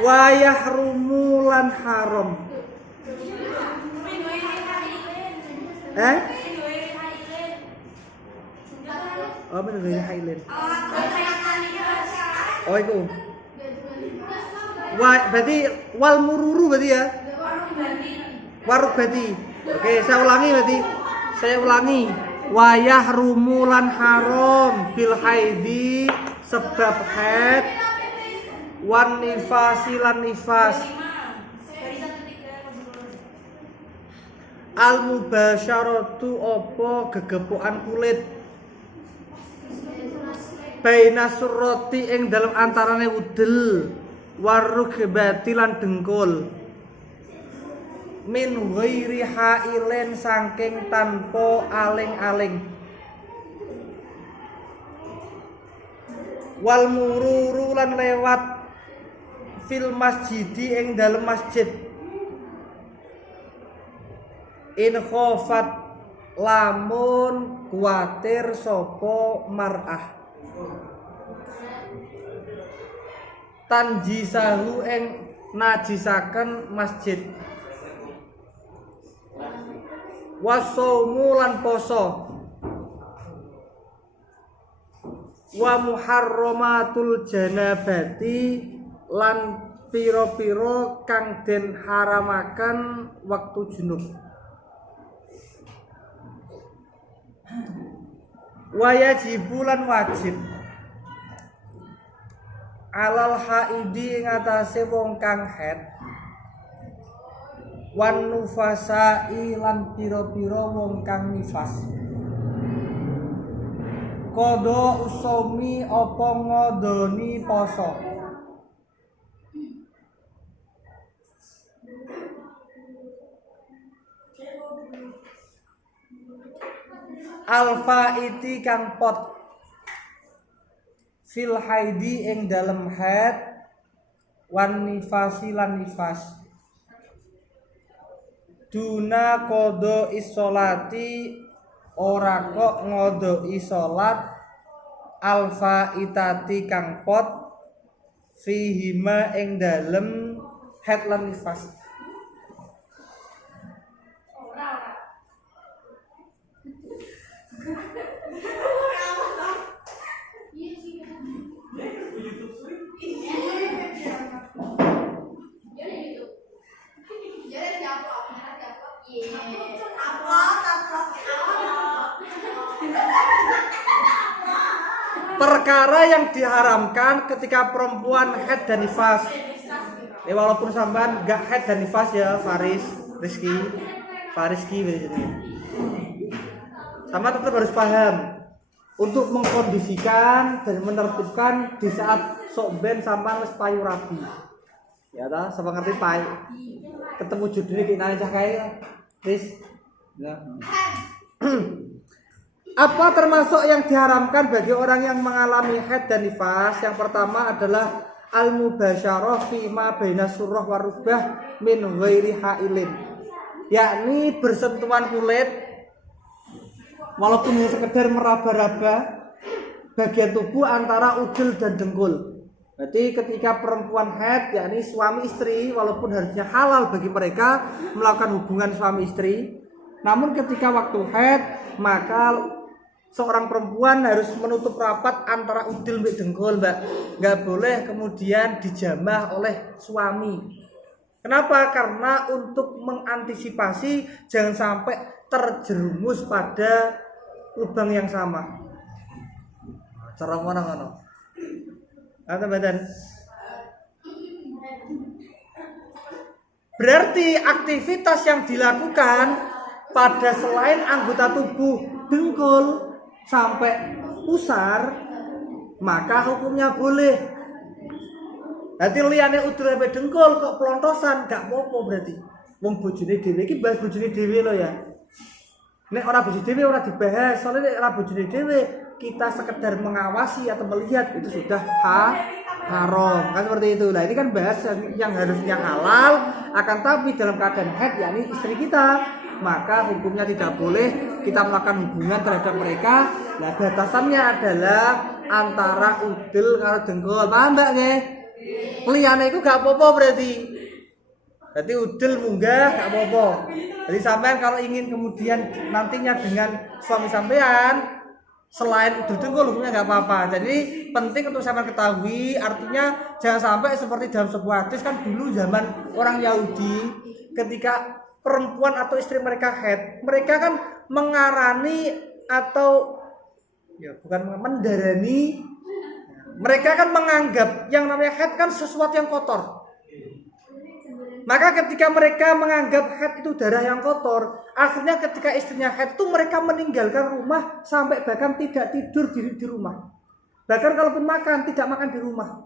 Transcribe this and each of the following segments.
Wa yahrumu lan haram. Oh bener hailin. Oh itu. Berarti wal mururu berarti ya? Waruk berarti. Oke, saya ulangi berarti. Saya ulangi. Wa yahrumu lan haram bil haidi sebab haid wan nifasi lan nifas. Al mubasyaratu apa gegepokan kulit. Baina surrati ing dalam antarane udel warukbati lan dengkul. Min ghairi hailen saking tanpa aling-aling. Wal mururu lan lewat fil masjidi ing dalam masjid. In khofat lamun kuatir sapa mar'ah. Tanjisahu ing najisaken masjid. Wasaumu lan poso. Wa muharramatul janabati lan piro-piro kang den haramaken waktu junub. Wa yajibu lan wajib alal haidi ing atase wong kang haid wan nufasai lan pira-pira wong kang nifas qada usumi apa ngodoni poso. Alfa iti kang pot fil haidi ing dalem haid wan nifasi lan nifas duna kodo isolati ora kok ngodo isolat alfa itati kang pot fihima ing dalem haid lan nifas. Perkara yang diharamkan ketika perempuan haid dan nifas. Walaupun sampean gak haid dan nifas ya, Fariski begini. Sama tetap harus paham untuk mengkondisikan dan menertibkan di saat sok ben sampean wis payu rabi. Ya ta, sampean ngerti payu. Ketemu judulnya ki nang cah kae. Wis. Ya. Apa termasuk yang diharamkan bagi orang yang mengalami haid dan nifas? Yang pertama adalah al-mubasyarah fi ma baina surrah wa rubah min ghairi hailin. Yakni bersentuhan kulit walaupun hanya sekedar meraba-raba bagian tubuh antara udel dan dengkul. Berarti ketika perempuan haid, yakni suami istri, walaupun harusnya halal bagi mereka melakukan hubungan suami istri, namun ketika waktu haid maka seorang perempuan harus menutup rapat antara udil dan dengkul, Mbak. Nggak boleh kemudian dijamah oleh suami. Kenapa? Karena untuk mengantisipasi jangan sampai terjerumus pada lubang yang sama. Cara ngono-ngono. Atau badan. Berarti aktivitas yang dilakukan pada selain anggota tubuh dengkul sampai pusar, maka hukumnya boleh. Nanti liyane udel sampai dengkul kok pelontosan, gak apa-apa berarti. Wong bojone dhewe iki bahas bojone dhewe lho ya. Nek ora bojone dhewe ora dibahas, soalnya nek ora bojone dhewe kita sekedar mengawasi atau melihat itu sudah haram. Kan seperti itu. Nah, ini kan bahas yang harusnya halal akan tapi dalam keadaan haid yakni istri kita, maka hukumnya tidak boleh kita melakukan hubungan terhadap mereka. Nah, batasannya adalah antara udel karo dengkul. Paham Mbak nggih? Liyane iku gak apa-apa berarti. Berarti udel munggah gak apa-apa. Jadi sampean kalau ingin kemudian nantinya dengan suami sampean selain udel dengkul hukumnya gak apa-apa. Jadi penting untuk sampean ketahui, artinya jangan sampai seperti dalam sebuah hadis kan dulu zaman orang Yahudi ketika perempuan atau istri mereka haid, mereka kan mengarani atau ya bukan mendarani, mereka kan menganggap yang namanya haid kan sesuatu yang kotor. Maka ketika mereka menganggap haid itu darah yang kotor, akhirnya ketika istrinya haid itu mereka meninggalkan rumah sampai bahkan tidak tidur di rumah. Bahkan kalaupun makan tidak makan di rumah.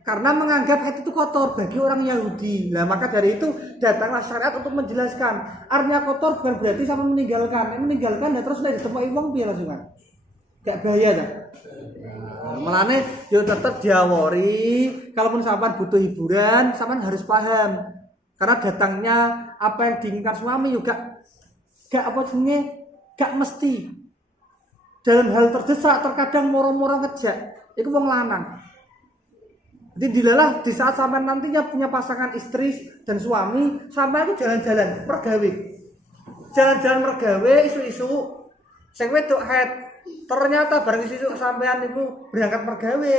Karena menganggap haid itu kotor bagi orang Yahudi. Nah, maka dari itu datanglah syariat untuk menjelaskan. Artinya kotor bukan berarti sama meninggalkan. Meninggalkan dan terus nek ditemui wong piye langsung. Gak bahaya dah. Melane yo tetep diawori, kalaupun sampean butuh hiburan, sampean harus paham. Karena datangnya apa yang diinginkan suami juga gak apa jenenge, gak mesti. Dalam hal terdesak terkadang moro-moro ngejak, iku wong lanang. Jadi dilalah di saat sampean nantinya punya pasangan istri dan suami, sampean itu jalan-jalan mergawe. Jalan-jalan mergawe isu-isu sing wedok haid. Ternyata bareng sisuk sampean itu berangkat mergawe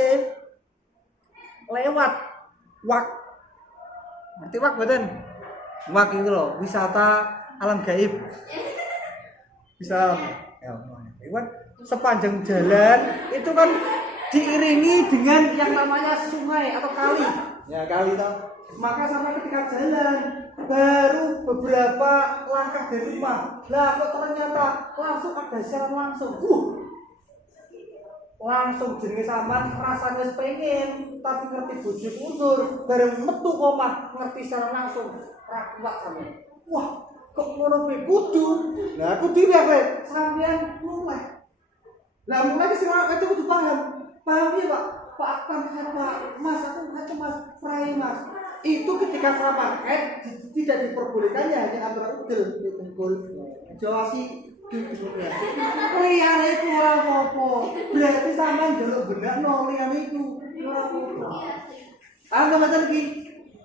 lewat wak. Ngerti wak mboten? Wak itu loh, wisata alam gaib. Bisa ya, lewat sepanjang jalan itu kan diiringi dengan yang namanya sungai atau kali. Ya kali toh. Maka sampai ketika jalan baru beberapa langkah dari rumah, lah kok ternyata langsung ada siaran langsung. Langsung jenenge sampean rasanya pengen tapi ngerti bojo mundur bareng metu omah ngerti secara langsung ra kuat sampean. Wah, kok ngono kuwi kudu. Lah kudu ya sampean mulai. Lah mulai sing ora itu kudu paham. Paham ya, Pak? Pak Kang Pak, Mas aku Mas, Prai Mas. Itu ketika sama tidak diperbolehkannya hanya antara udel dengkul. Jawa sih liyane iku ora apa-apa. Berarti sampean njaluk benakno liyane iku ora apa-apa. Teman-teman iki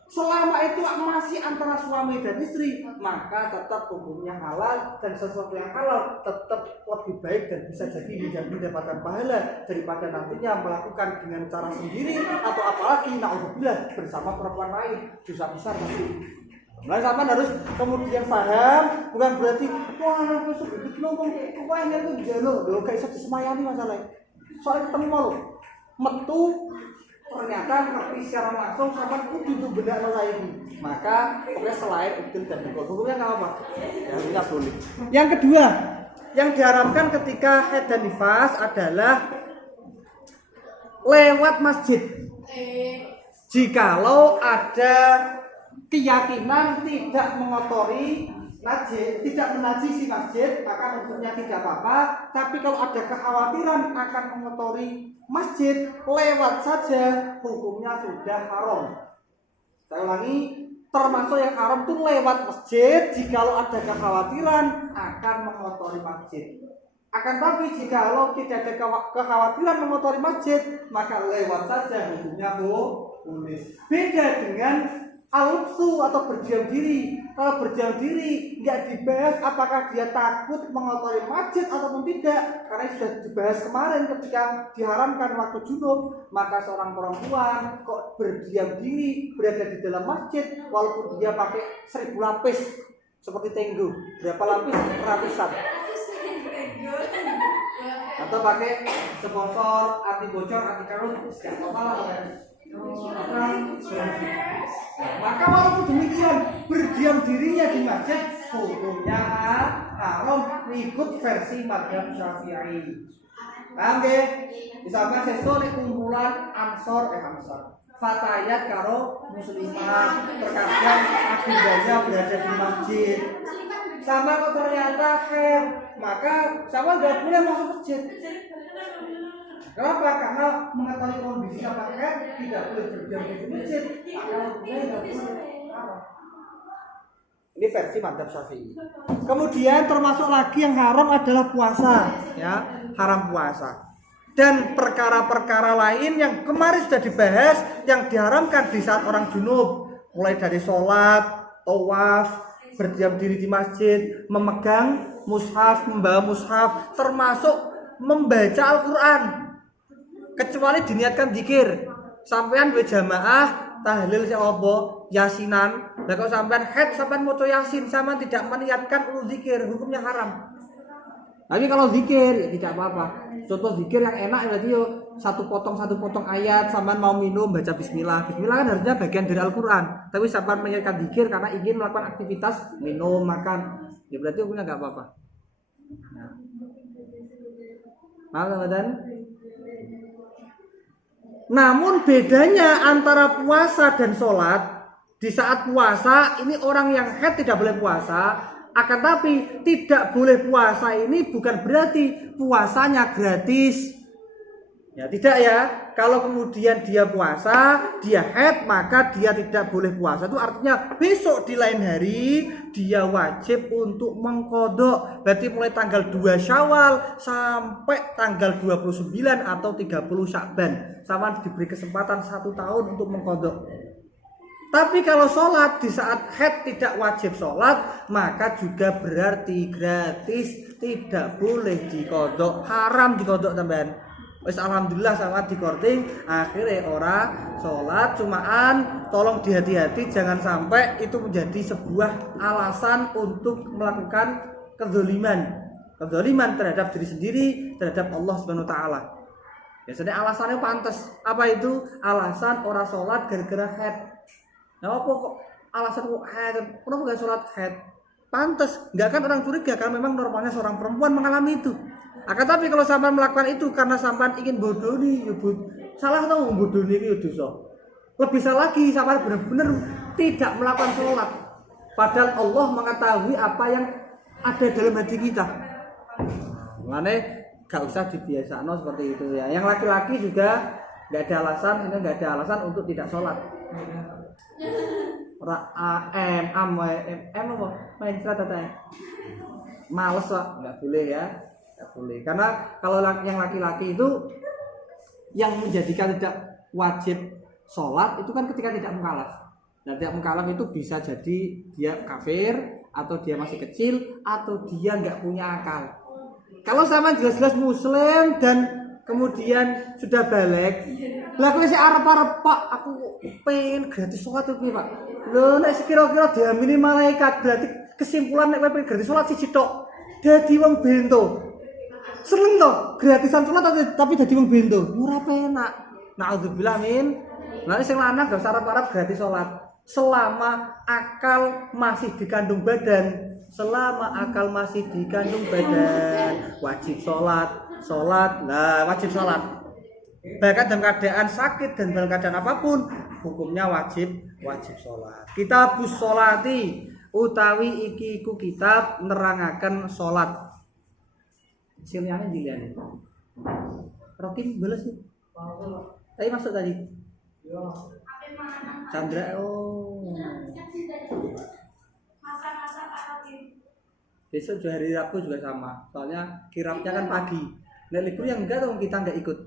selama itu masih antara suami dan istri, maka tetap hukumnya halal dan sesuatu yang halal tetap lebih baik dan bisa jadi mendapatkan pahala daripada nantinya melakukan dengan cara sendiri atau apalagi naudzubillah bersama perempuan lain, dosa besar pasti. Nah, sampean harus kemudian paham, bukan berarti wah anak besok begitu ngomong kok enak itu jalo lho gak iso disemayani masalah. Soalnya ketemu lo metu ternyata ngerti secara langsung sampean kudu benak lagi. Maka pokoknya selain udil dan dengkul hukumnya enggak apa? Ya enggak boleh. Yang kedua, yang diharamkan ketika haid dan nifas adalah lewat masjid. Jikalau ada keyakinan tidak mengotori najis, tidak menajisi masjid, maka hukumnya tidak apa-apa. Tapi kalau ada kekhawatiran akan mengotori masjid, lewat saja hukumnya sudah haram. Saya ulangi, termasuk yang haram itu lewat masjid jikalau ada kekhawatiran akan mengotori masjid. Akan tapi jikalau tidak ada kekhawatiran mengotori masjid, maka lewat saja hukumnya boleh. Beda dengan al-lubsu atau berdiam diri. Kalau berdiam diri nggak dibahas apakah dia takut mengotori masjid ataupun tidak, karena sudah dibahas kemarin ketika diharamkan waktu junub. Maka seorang perempuan kok berdiam diri berada di dalam masjid walaupun dia pakai 1000 lapis seperti tenggo, berapa lapis? Ratusan. Atau pakai sponsor anti bocor, anti karun, nggak apa-apa. Maka walaupun demikian berdiam dirinya di masjid hukumnya haram ikut versi mazhab Syafi'i. Paham nggih? Misalkan sesuk kumpulan ansor fatayat karo muslimah terkadang agendanya berada di masjid. Sama kok ternyata haid, maka sama enggak boleh masuk masjid. Kenapa? Karena mengetahui kondisi sama haid tidak boleh berdiam di masjid. Maka boleh enggak boleh. Ini versi mazhab Syafi'i. Kemudian termasuk lagi yang haram adalah puasa, ya, haram puasa. dan perkara-perkara lain yang kemarin sudah dibahas yang diharamkan di saat orang junub, mulai dari sholat, tawaf, berdiam diri di masjid, memegang mushaf, membawa mushaf, termasuk membaca Al-Quran, kecuali diniatkan zikir. Sampean duwe jamaah tahlil apa yasinan, lah kok sampean head sampean maca yasin, sampean tidak meniatkan untuk zikir, hukumnya haram. Tapi kalau zikir ya tidak apa-apa. Contoh zikir yang enak berarti yo satu potong ayat, sampean mau minum baca bismillah. Bismillah kan harusnya bagian dari Al-Qur'an. Tapi sampean menyiapkan zikir karena ingin melakukan aktivitas minum, makan. Ya berarti hukumnya enggak apa-apa. Nah. Paham teman-teman? Namun bedanya antara puasa dan sholat, di saat puasa ini orang yang haid tidak boleh puasa, akan tapi tidak boleh puasa ini bukan berarti puasanya gratis. Ya tidak ya. Kalau kemudian dia puasa, dia haid, maka dia tidak boleh puasa. Itu artinya besok di lain hari dia wajib untuk mengqadha. Berarti mulai tanggal 2 Syawal sampai tanggal 29 atau 30 Sya'ban. Sama diberi kesempatan 1 tahun untuk mengqadha. Tapi kalau sholat di saat haid tidak wajib sholat, maka juga berarti gratis, tidak boleh diqadha, haram diqadha teman. Wis alhamdulillah sama dikorting, akhirnya ora sholat, cumaan tolong dihati-hati jangan sampai itu menjadi sebuah alasan untuk melakukan kezaliman terhadap diri sendiri, terhadap Allah Subhanahu wa taala. Biasanya alasannya pantas. Apa itu? Alasan ora sholat gara-gara haid. Nah, apa kok alasan kok haid? Kenapa enggak sholat haid? Pantas. Enggak kan orang curiga karena memang normalnya seorang perempuan mengalami itu. Akan tapi kalau sampean melakukan itu karena sampean ingin bodoni, ya salah tau bodoni itu dosa. Lebih salah lagi sampean benar-benar tidak melakukan sholat. Padahal Allah mengetahui apa yang ada dalam hati kita. Makanya gak usah dibiasakan seperti itu ya. Yang laki-laki juga gak ada alasan, ini gak ada alasan untuk tidak sholat. Apa? Main surat atau males kok, nggak boleh ya, nggak boleh. Karena kalau yang laki-laki itu yang menjadikan tidak wajib sholat itu kan ketika tidak mukallaf. Dan tidak mukallaf itu bisa jadi dia kafir atau dia masih kecil atau dia nggak punya akal. Kalau sama jelas-jelas muslim dan kemudian sudah balik, lah kowe sik arep-arep Pak, aku pengen gratis sholat iki Pak. Lho nek sekira-kira diamini malaikat berarti kesimpulan nek kowe gratis sholat siji tok. Dadi wong bento. Seneng to gratisan sholat tapi dadi wong bento. Ora penak. Nauzubillah min. Lah sing lanang gak usah arep-arep gratis sholat. Selama akal masih dikandung badan. Selama akal masih dikandung badan, wajib sholat, wajib sholat. Bahkan dalam keadaan sakit dan dalam keadaan apapun, hukumnya wajib sholat. Kitabus sholati utawi iki ku kitab nerangaken sholat. Siliane diliane. Rokin beles sih. Tadi masuk tadi. Chandra Besok juga hari Rabu juga sama. Soalnya kirapnya kan pagi. Nek libur yang enggak dong kita enggak ikut.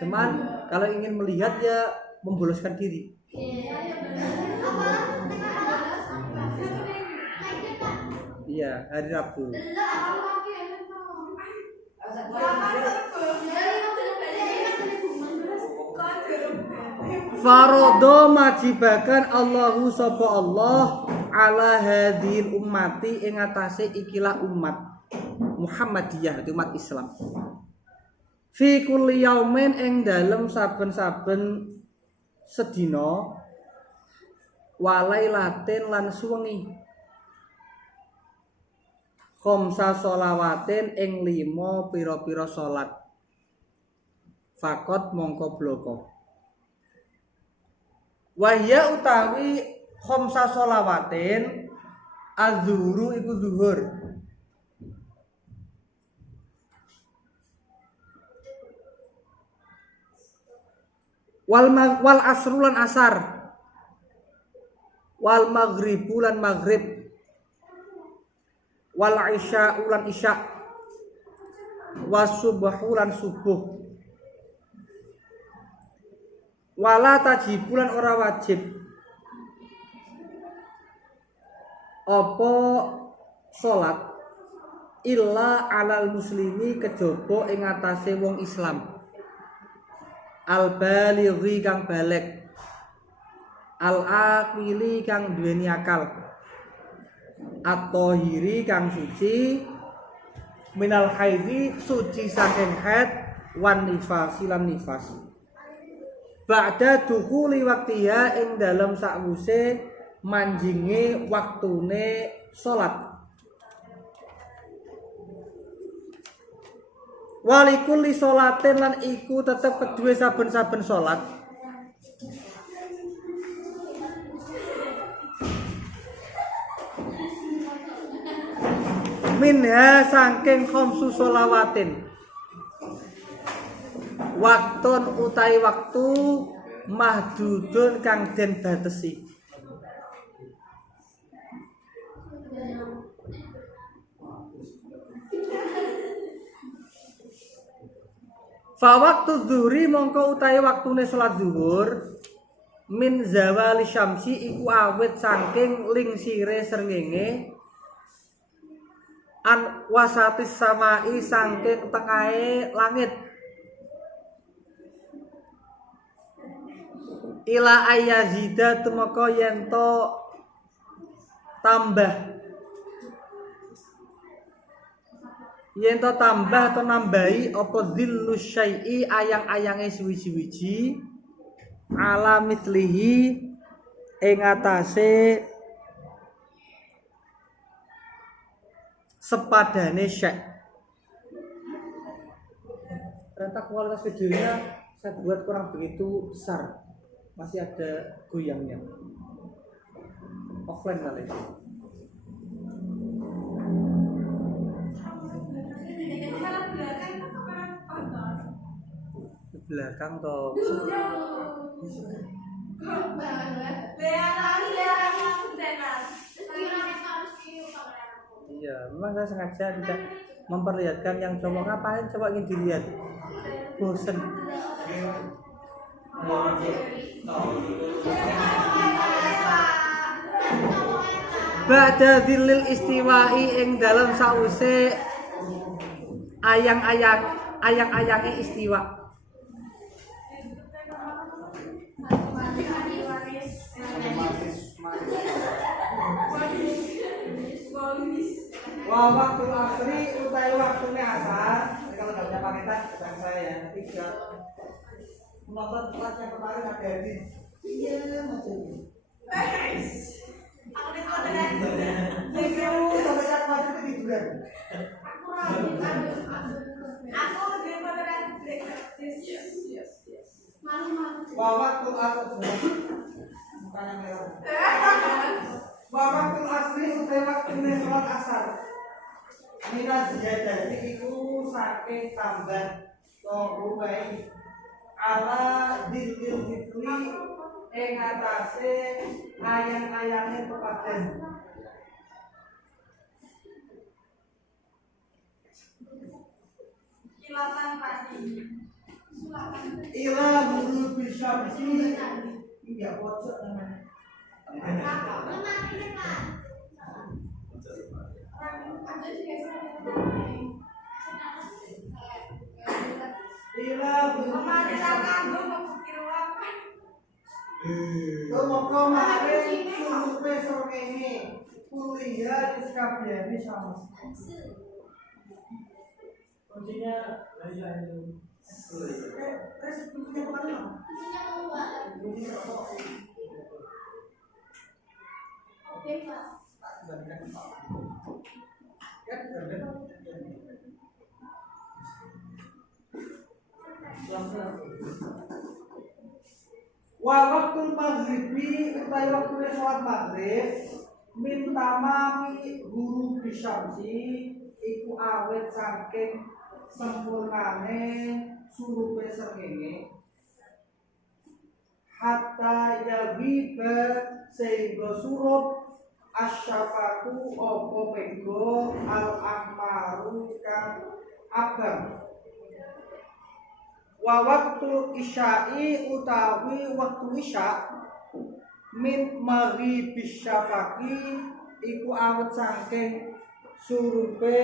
Cuman kalau ingin melihat ya memboloskan diri. Iya, hari Rabu. Farodo majibakan Allahu sapa Allah ala hadhil ummati ing atase ikilah umat Muhammadiyah, umat Islam. Fi kulli yaumin ing dalem saben-saben sedina walailatin lan suwengi. Khamsa sholawatin ing 5 pira-pira salat. Fakot mongko bloko. Wahya utawi khamsa sholawatin az-zuhru iku zuhur. Wal asru lan asar. Wal maghribu lan maghrib. Wal isya'u lan isya'. Was subuhu lan subuh. Wala tajibulan ora wajib apa salat illa alal muslimi kejaba ing atase wong Islam al balighi kang balek al aqili kang duweni akal at-tahiri kang suci minal haidi suci saking haid wan nifasi lan nifas ba'da dukhuli waktiha ing dalem sakwuse manjinge waktune salat walikuli sholatin lan iku tetep kedue saben-saben salat minha saking khamsu sholawatin wakton utai waktu mahdudun kang den batesi fa waktu zuhri mongko utahe waktune salat zuhur min zawali syamsi iku awit saking lingsire srengenge an wasatis samai saking tengahe langit ila ayazida tumeka yen to tambah atau nambahi apa dhillu syai'i ayang-ayange suwi-suwiji ala mislihi ing atase sepadane syai'. Ternyata kualitas videonya saya buat kurang begitu besar, masih ada goyangnya. Offline kali. Belakang toh. Iya, memang saya sengaja tidak memperlihatkan yang cowok ngapain, coba ingin dilihat. Bosen. Ba'da dzillil istiwa'i ing dalam sause ayang-ayange istiwa. Wa waktu asri utai waktunya asar. Jadi kalau nggak punya paketan, pesan saya ya. Tiga. Menonton kelas yang kemarin ada di. Iya macam ini. Aku sampai saat mati itu tiduran. Aku di paketan. Yes. Wa waktu asri. Bukannya merah. Wa waktu asri utai waktunya sholat asar. Mina ziyadati iku saking tambah ruwai ala dzikir dzikri ing atase ayang-ayange pepaden kilatan pagi ila guru bisyamsi iya pojok namanya Moko mare surupe srengenge kuliah wis kabehane sama. Kuncinya dari itu. Kuncinya apa? Kuncinya mau. Kuncinya apa? Oke, Pak. Wa waktu maghribi utai waktu sholat maghrib min tamami guru bisyamsi iku awet saking sempurnane surupe srengenge hatta yabiba sehingga surup asyafaku opo pego al ahmaru kang abang Wa waktu isya'i utawi waktu isya min maghribis syafaqi iku awet saking surupe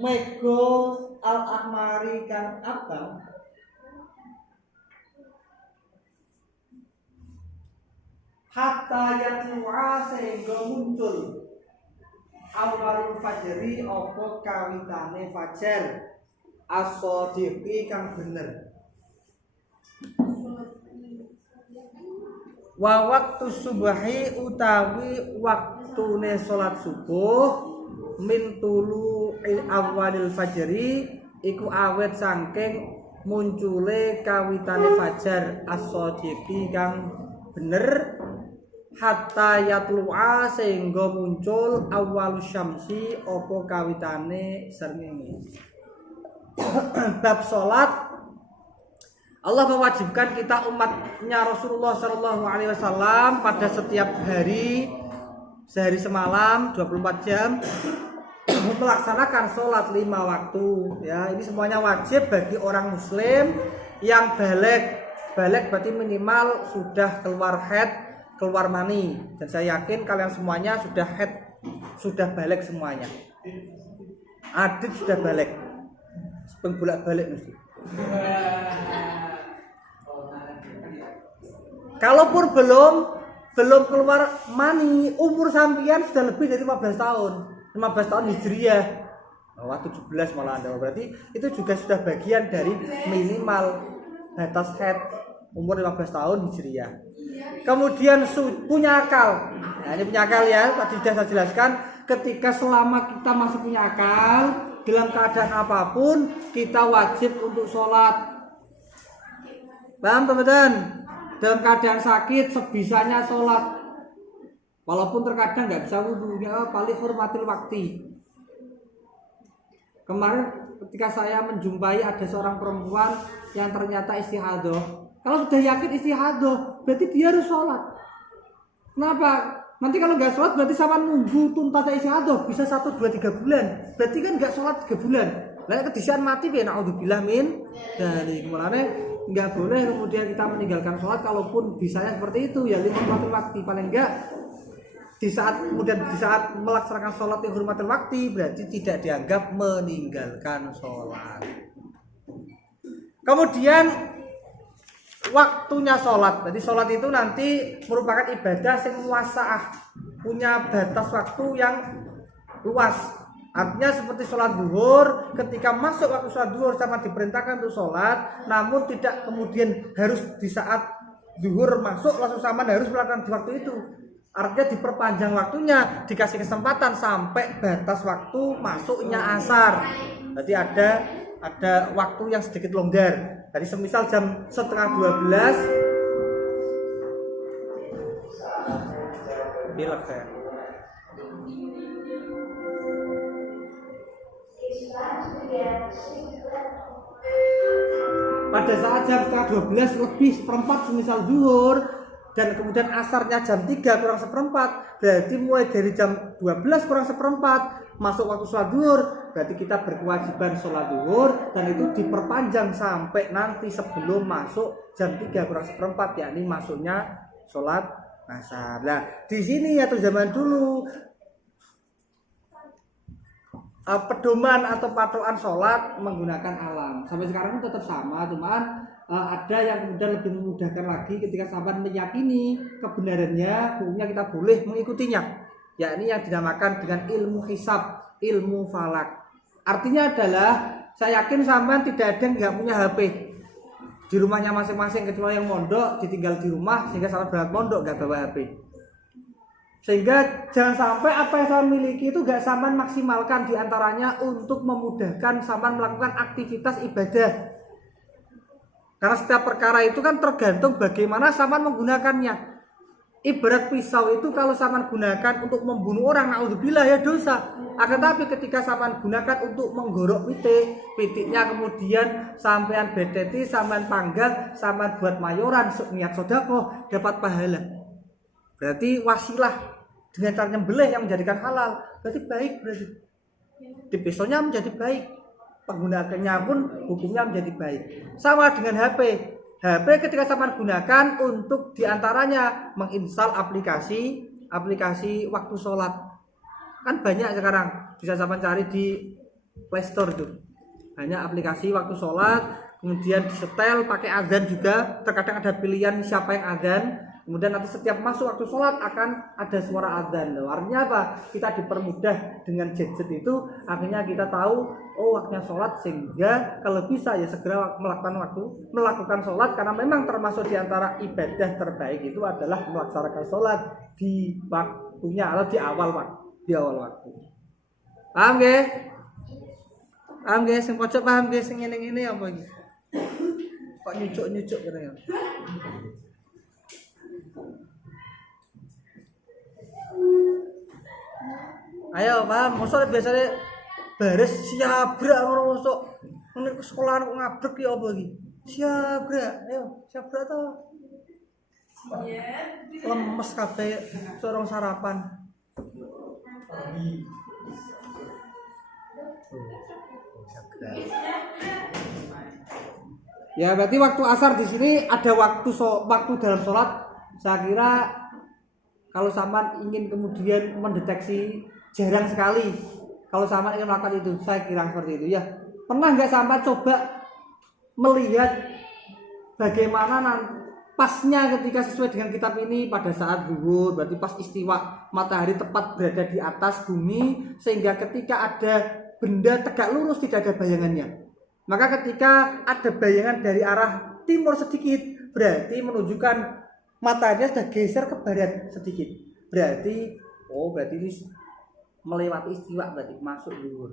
mega al ahmari kang abang hatta yatlu'a sehingga muncul awalul fajri apa kawitane fajar as-shadiqi kang bener. Wa waktu subahi utawi waktune salat subuh min tulu awalil fajri iku awet saking muncule kawitane fajar as-shadiqi kang bener hatta yatlu'a sehingga muncul awalus syamsi apa kawitane srengenge. Bab salat, Allah mewajibkan kita umatnya Rasulullah Shallallahu Alaihi Wasallam pada setiap hari sehari semalam 24 jam melaksanakan sholat 5 waktu. Ya, ini semuanya wajib bagi orang Muslim yang balik berarti minimal sudah keluar haid, keluar mani. Dan saya yakin kalian semuanya sudah haid, sudah balik semuanya. Adit sudah balik, bolak-balik mesti. Kalaupun belum keluar mani, umur sampean sudah lebih dari 15 tahun. 15 tahun Hijriah. Wah, 17 malah Anda. Berarti itu juga sudah bagian dari minimal batas haid umur 15 tahun Hijriah. Kemudian punya akal. Nah, ini punya akal ya, tadi sudah saya jelaskan. Ketika selama kita masih punya akal, dalam keadaan apapun kita wajib untuk sholat. Paham teman-teman? Dalam keadaan sakit sebisanya sholat. Walaupun terkadang nggak bisa wudhu, ya paling hormatil waktu. Kemarin ketika saya menjumpai ada seorang perempuan yang ternyata istihadah. Kalau sudah yakin istihadah, berarti dia harus sholat. Kenapa? Nanti kalau nggak sholat berarti sama nunggu tuntasnya istihadah bisa 1, 2, 3 bulan. Berarti kan nggak sholat 3 bulan. Lalu kedisian mati ya naudzubillah min dari kemana nggak boleh kemudian kita meninggalkan sholat kalaupun bisanya seperti itu ya 5 waktu paling enggak di saat melaksanakan sholat yang hormatil waktu berarti tidak dianggap meninggalkan sholat. Kemudian waktunya sholat. Jadi sholat itu nanti merupakan ibadah yang muasaah, punya batas waktu yang luas. Artinya seperti sholat zuhur, ketika masuk waktu sholat zuhur sama diperintahkan untuk sholat, namun tidak kemudian harus di saat zuhur masuk langsung sama harus melakukan di waktu itu. Artinya diperpanjang waktunya, dikasih kesempatan sampai batas waktu masuknya asar. Jadi ada waktu yang sedikit longgar. Jadi semisal jam 11:30 pilek saya. Pada saat jam 11:30 lebih seperempat semisal zuhur dan kemudian asarnya jam 3 kurang seperempat, berarti mulai dari jam 12 kurang seperempat masuk waktu sholat zuhur, berarti kita berkewajiban sholat zuhur dan itu diperpanjang sampai nanti sebelum masuk jam 3 kurang seperempat, yakni masuknya sholat asar. Nah, di sini atau zaman dulu pedoman atau patokan sholat menggunakan alam. Sampai sekarang itu tetap sama, cuman ada yang kemudian lebih memudahkan lagi ketika sahabat meyakini kebenarannya, hukumnya kita boleh mengikutinya. Yakni yang dinamakan dengan ilmu hisab, ilmu falak. Artinya adalah saya yakin sampean tidak ada yang nggak punya HP di rumahnya masing-masing kecuali yang mondok ditinggal di rumah sehingga sahabat berangkat mondok nggak bawa HP. Sehingga jangan sampai apa yang saya miliki itu gak sampean maksimalkan diantaranya untuk memudahkan sampean melakukan aktivitas ibadah. Karena setiap perkara itu kan tergantung bagaimana sampean menggunakannya. Ibarat pisau itu kalau sampean gunakan untuk membunuh orang, naudzubillah ya dosa. Akan tapi ketika sampean gunakan untuk menggorok pitiknya kemudian sampean beteti, sampean panggang, sampean buat mayoran, niat sedekah dapat pahala. Berarti wasilah dengan cara nyembelih yang menjadikan halal, berarti baik berarti. Di pisaunya menjadi baik. penggunaannya pun hukumnya menjadi baik. Sama dengan HP. HP ketika sampean gunakan untuk diantaranya menginstal aplikasi waktu sholat. Kan banyak sekarang, bisa sampean cari di Play Store itu. Banyak aplikasi waktu sholat, kemudian disetel pakai azan juga. Terkadang ada pilihan siapa yang azan. Kemudian nanti setiap masuk waktu sholat akan ada suara azan. Artinya apa? Kita dipermudah dengan gadget itu. Akhirnya kita tahu, oh waktunya sholat, sehingga kalau bisa ya segera melakukan sholat. Karena memang termasuk diantara ibadah terbaik itu adalah melaksanakan sholat di waktunya atau di awal waktu. Paham nggih? Paham nggih? Sing pojok paham nggih? Sing ngene-ngene apa iki? Kok nyucuk-nyucuk kene ya? Ayo paham, mosok biasanya baris siabrak ngono mosok. Nek sekolahan kok ngabrek ya apa iki? Siabrak, ayo siabrak to. Lemes kabeh sorong sarapan. Ya berarti waktu asar di sini ada waktu dalam sholat. Saya kira kalau sampean ingin kemudian mendeteksi, jarang sekali kalau sampean ingin melakukan itu. Saya kira seperti itu ya. Pernah nggak sampean coba melihat bagaimana pasnya ketika sesuai dengan kitab ini pada saat zuhur, berarti pas istiwa matahari tepat berada di atas bumi, sehingga ketika ada benda tegak lurus tidak ada bayangannya. Maka ketika ada bayangan dari arah timur sedikit, berarti menunjukkan mataharinya sudah geser ke barat sedikit. Berarti ini melewati istiwa, berarti masuk zuhur.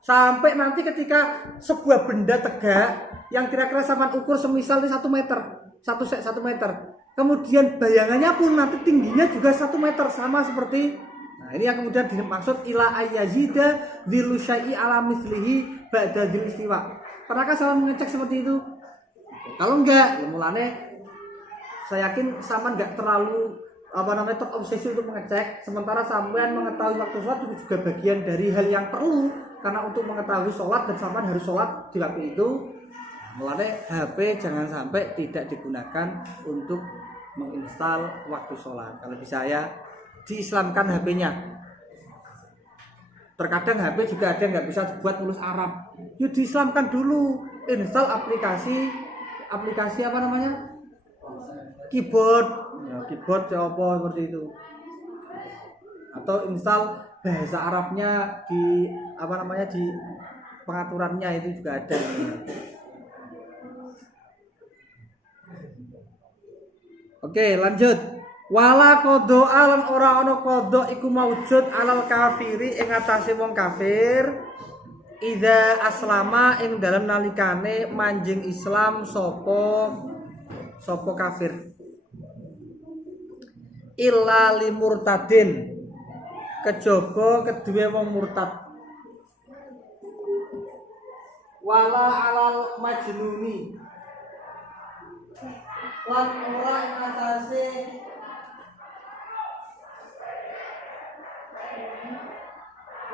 Sampai nanti ketika sebuah benda tegak yang kira-kira sampean ukur semisal 1 meter, 1 meter. Kemudian bayangannya pun nanti tingginya juga 1 meter, sama seperti. Nah, ini yang kemudian dimaksud ila ayyazida dzillu syai'i ala mislihi ba'da dzil istiwa. Pernahkah sampean mengecek seperti itu? Kalau enggak, ya mulane saya yakin sampean enggak terlalu terobsesi untuk mengecek, sementara sampean mengetahui waktu sholat itu juga bagian dari hal yang perlu, karena untuk mengetahui sholat dan sampean harus sholat di waktu itu. Mulane HP jangan sampai tidak digunakan untuk menginstal waktu sholat. Kalau bisa ya diislamkan HP-nya. Terkadang HP juga ada yang nggak bisa dibuat tulis Arab. Yuk diislamkan dulu, install aplikasi apa namanya? Keyboard apa seperti itu. Atau install bahasa Arabnya di di pengaturannya itu juga ada. Oke, lanjut. Wala qada alan ora ana qada iku maujud alal kafiri ing atase wong kafir idza aslama ing dalem nalikane manjing Islam sapa kafir illa limurtadin kejaba kedue wong murtad wala alal majnuni lan ora ing atase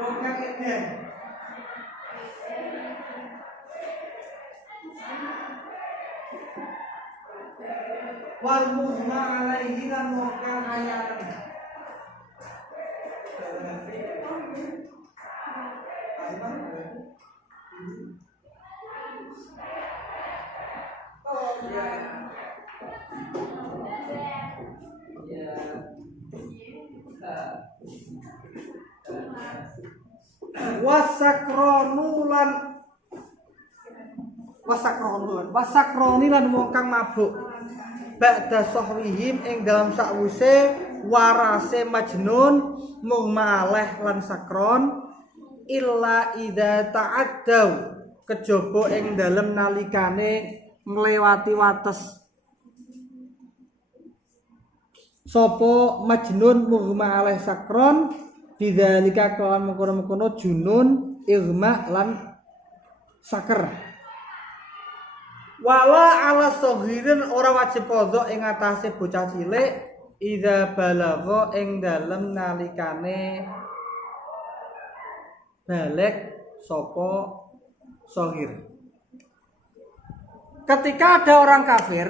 wong kang edan wal muhma alaihi lan wong kang ayatan wasakroni lan wong kang mabuk ba'da sahwihim ing dalam sakwise warase majnun mung maleh lan sakron illa idza ta'addaw kejaba ing dalem nalikane nglewati wates sapa majnun mung maleh sakron bidzalika kawan mengkono-mengkono junun irma lan saker wala ala saghirin ora wajib qadha ing atase bocah cilik idza balagha ing dalem nalikane balik sapa Zahir. Ketika ada orang kafir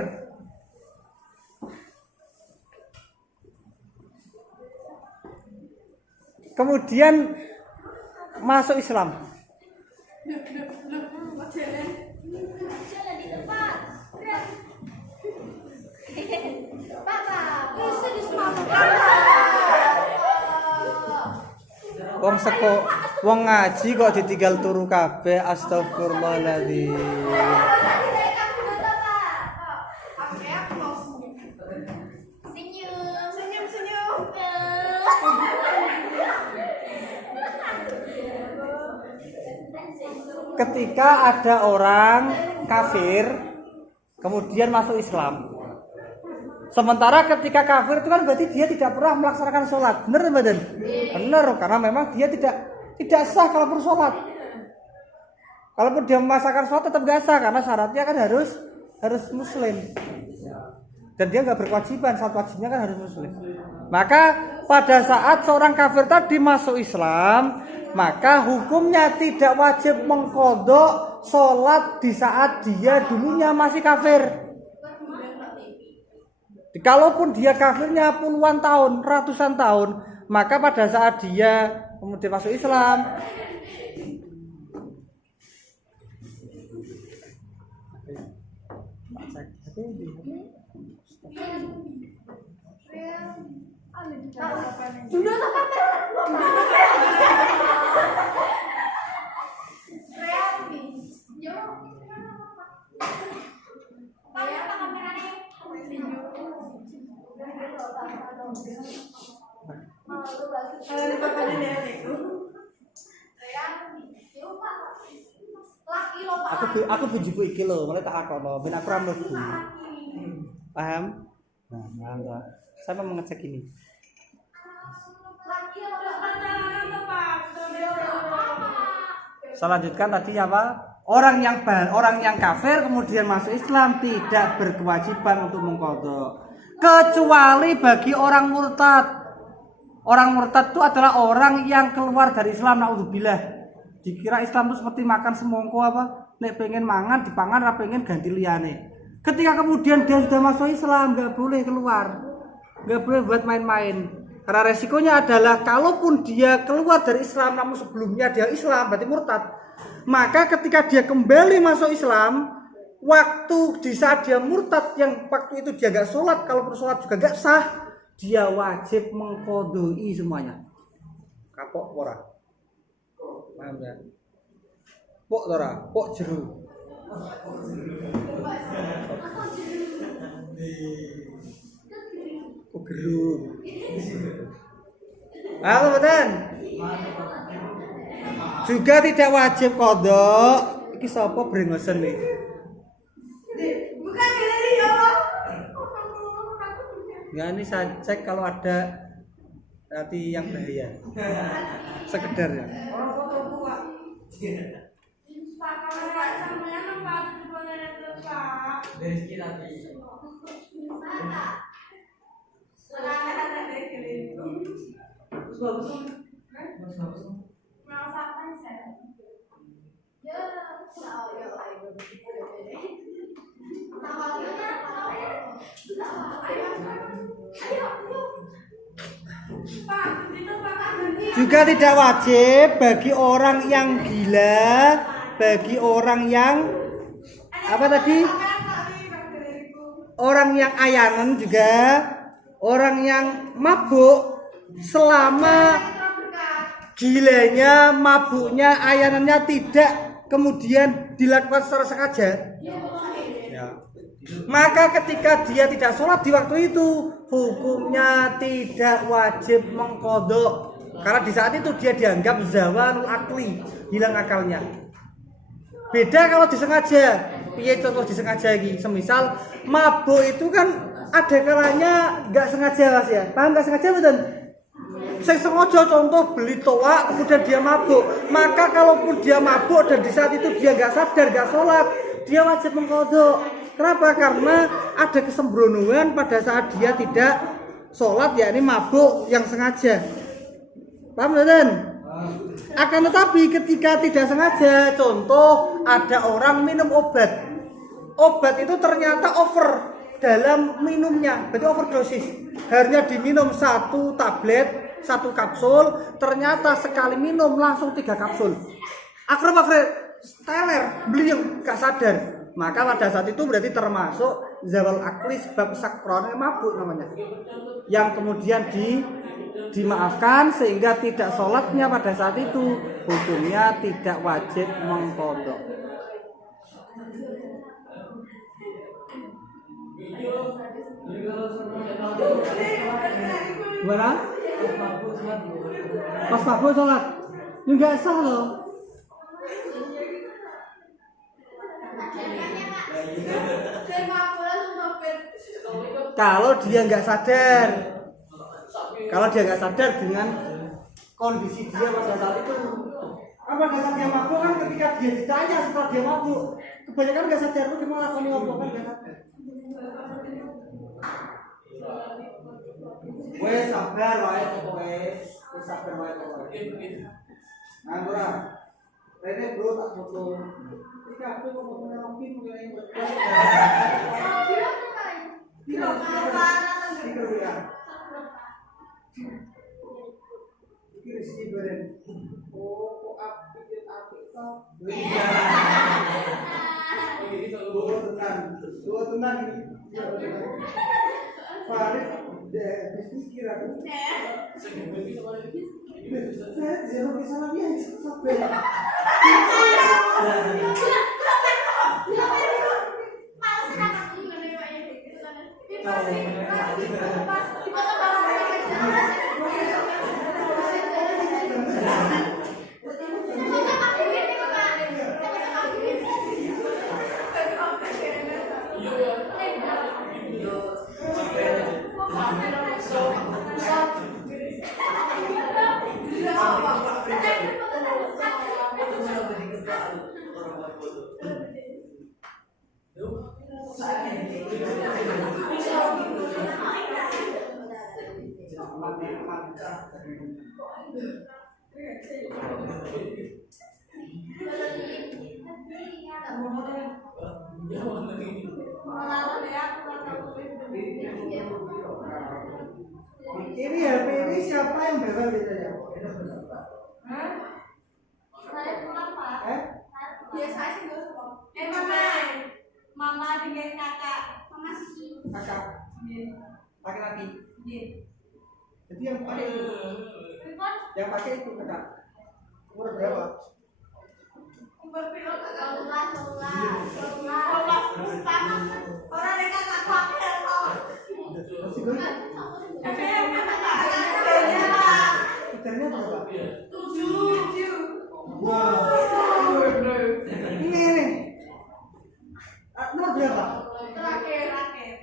kemudian masuk Islam, wong ngaji kok ditinggal turu kabeh. Astagfirullahaladzim. Ketika ada orang kafir kemudian masuk Islam, sementara ketika kafir itu kan berarti dia tidak pernah melaksanakan sholat, benar badan? Benar, karena memang dia tidak sah kalau sholat. Kalaupun dia memaksakan sholat tetap gak sah karena syaratnya kan harus muslim, dan dia nggak berkewajiban, syarat wajibnya kan harus muslim. Maka pada saat seorang kafir tadi masuk Islam, maka hukumnya tidak wajib mengqadha sholat di saat dia dulunya masih kafir. Kalaupun dia kafirnya puluhan tahun, ratusan tahun, maka pada saat dia kemudian masuk Islam, aku bujuku iki lho, mulai tak akono, ben aku ra mlebu. Paham? Nah, saya mau mengecek ini. Saya lanjutkan tadi apa? Orang yang kafir kemudian masuk Islam tidak berkewajiban untuk mengqadha, kecuali bagi orang murtad. Orang murtad itu adalah orang yang keluar dari Islam, naudzubillah. Dikira Islam itu seperti makan semongko apa? Nek pengen mangan dipangan, ra pengen ganti liyane. Ketika kemudian dia sudah masuk Islam, nggak boleh keluar, nggak boleh buat main-main. Karena resikonya adalah kalaupun dia keluar dari Islam, namun sebelumnya dia Islam, berarti murtad. Maka ketika dia kembali masuk Islam, waktu di saat dia murtad, yang waktu itu dia nggak sholat, kalaupun sholat juga nggak sah, dia wajib mengqadai semuanya. Kapok ora? Paham ya? Pok ora? Pok jeru. Oh gerung. Halo betul. Juga tidak wajib qadha. Iki sapa brengosen nih? Bukan dari ya Allah. Ya ini saya cek kalau ada nanti yang bahaya. Sekedar ya. Juga tidak wajib bagi orang yang gila, bagi orang yang apa tadi? Orang yang ayanan, juga orang yang mabuk, selama gilanya, mabuknya, ayanannya tidak kemudian dilakukan secara sengaja. Ya. Maka ketika dia tidak sholat di waktu itu, hukumnya tidak wajib mengqadha. Karena di saat itu dia dianggap zawalul akli, hilang akalnya. Beda kalau disengaja. Piye contoh disengaja iki? Semisal mabuk itu kan ada kalanya enggak sengaja Mas ya. Paham enggak sengaja betul? Saya sengaja contoh beli toa kemudian dia mabuk. Maka kalaupun dia mabuk dan di saat itu dia enggak sadar, enggak sholat, dia wajib mengqadha. Kenapa? Karena ada kesembronoan pada saat dia tidak sholat, yakni mabuk yang sengaja. Paham betul? Akan tetapi ketika tidak sengaja, contoh ada orang minum obat itu ternyata over dalam minumnya, berarti overdosis. Harusnya diminum 1 tablet, 1 kapsul, ternyata sekali minum langsung 3 kapsul. Akhirnya teler, beliau gak sadar. Maka pada saat itu berarti termasuk zawal akli sebab sakron, mabuk namanya. Yang kemudian dimaafkan sehingga tidak sholatnya pada saat itu, hukumnya tidak wajib mengqadha. Gimana? Pas mabuk sholat? Enggak sah loh. Kalau dia nggak sadar, dengan kondisi dia pada saat itu. Apa pada saat dia mabuk kan ketika dia ditanya setelah dia mabuk, kebanyakan nggak sadar tuh gimana kalau mabuk kan nggak sadar. Wes sabar wae pokoke, wes sabar wae pokoke. Nganggur ah. Rene bro tak foto. Iki aku kok foto nang film ngene. Oh, kok apik kok. Dua tenan ini. Farid, pikir aku. Saya jangan kesana dia sampai. Ini HP ini siapa yang bebas ditanya? Saya pulang Pak. Biasa sih gue suka. Mama dengan kakak. Mama sih. Kakak. Laki-laki. Jadi yang pakai itu. Kakak. Umur berapa? Umur berapa kakak? 12. Orang dengan kakak pakai loh. Udaranya berapa? 7. Wow. Ini. Nomor berapa? Terakhir.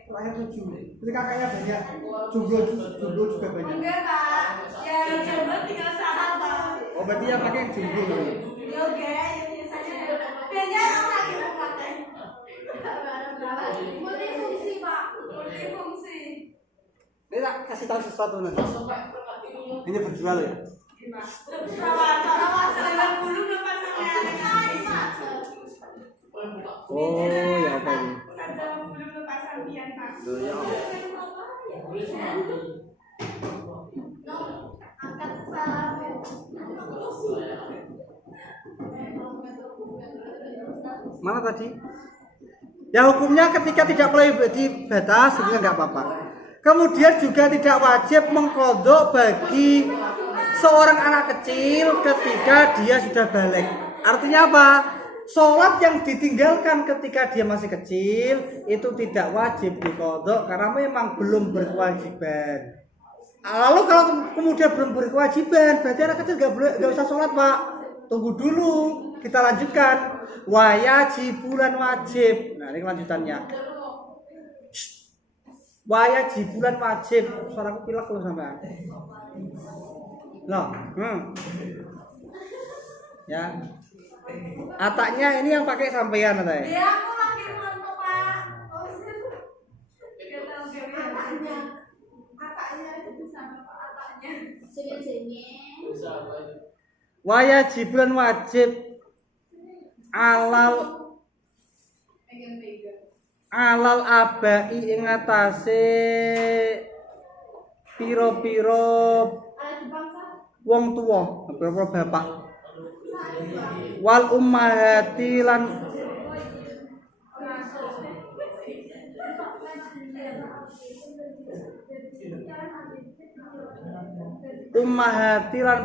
Terakhir 7. Jadi kakaknya banyak. Jomblo juga banyak. Enggak Pak. Yang jomblo tinggal satu. Oh berarti yang pakai jomblo. Yoga yang biasanya. Biasanya orang lagi pakai. Multifungsi Pak. Multifungsi. Ini tak kasih tahu sesuatu nanti. Ini berdua loh ya. Oh ya apa ini? Ya. Mana tadi? Ya hukumnya ketika tidak melebihi batas sebenarnya nggak apa-apa. Kemudian juga tidak wajib mengqadha bagi seorang anak kecil ketika dia sudah balik. Artinya apa? Sholat yang ditinggalkan ketika dia masih kecil itu tidak wajib diqadha karena memang belum berkewajiban. Lalu kalau kemudian belum berkewajiban, berarti anak kecil nggak usah sholat Pak. Tunggu dulu, kita lanjutkan. Wajibulan wajib. Nah ini kelanjutannya. Wajibulan wajib. Suaraku pilek loh sampean. Loh, ya. Ataknya ini yang pakai sampean katanya. Ya aku lagi nonton Pak. Ataknya itu bisa Pak ataknya. Sini. Wajibun wajib alal abai ing atase pira-pira wong tuwa, pira-pira bapak. Wal ummahati lan